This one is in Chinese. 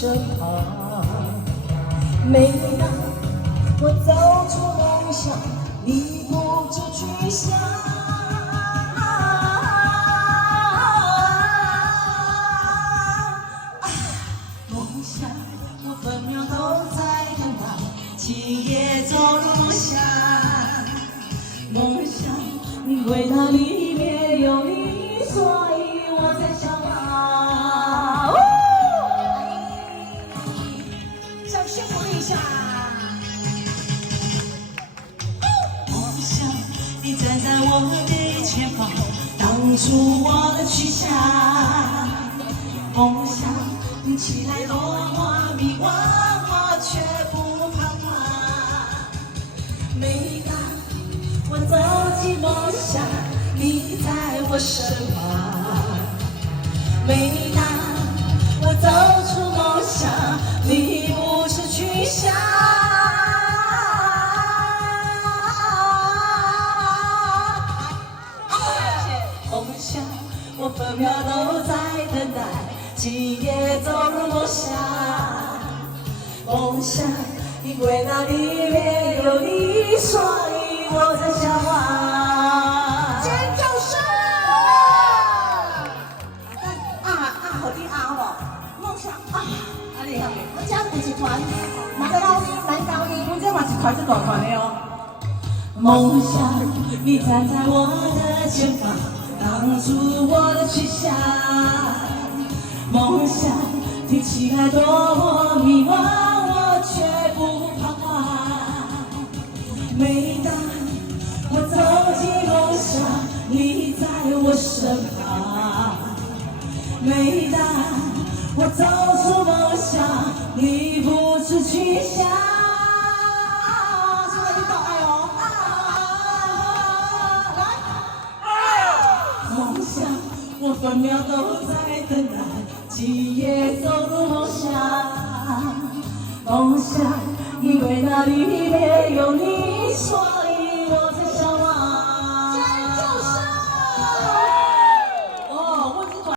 身旁。每当我走出梦想，你不知去向。梦想，我分秒都在等待，今夜走路下。梦想，因为那里面有你，所以我在向往。掌声鼓励一下。梦想，你站在我的前方，挡住我的去向。梦想，你起来多么迷惘，我却不彷徨。每当我走进梦想，你在我身旁。每当我走出梦想，你不知去向。梦想，我分秒都在等待，今夜走入梦想。梦想，因为那里面有你，所以我在向往。尖叫声！好听好不？梦想啊，阿你我家有一团，马在高音、南高音，我这嘛是团是大团的哦。梦想，你站在我的前方，挡住我的去向。梦想，听起来多么迷惘，我却不彷徨。每当我走进梦想，你在我身旁。每当我走出梦想，你不知去向。现在你到爱哦。来，梦想，我分秒都在等待，今夜走入梦想。梦想，因为那里面有你，所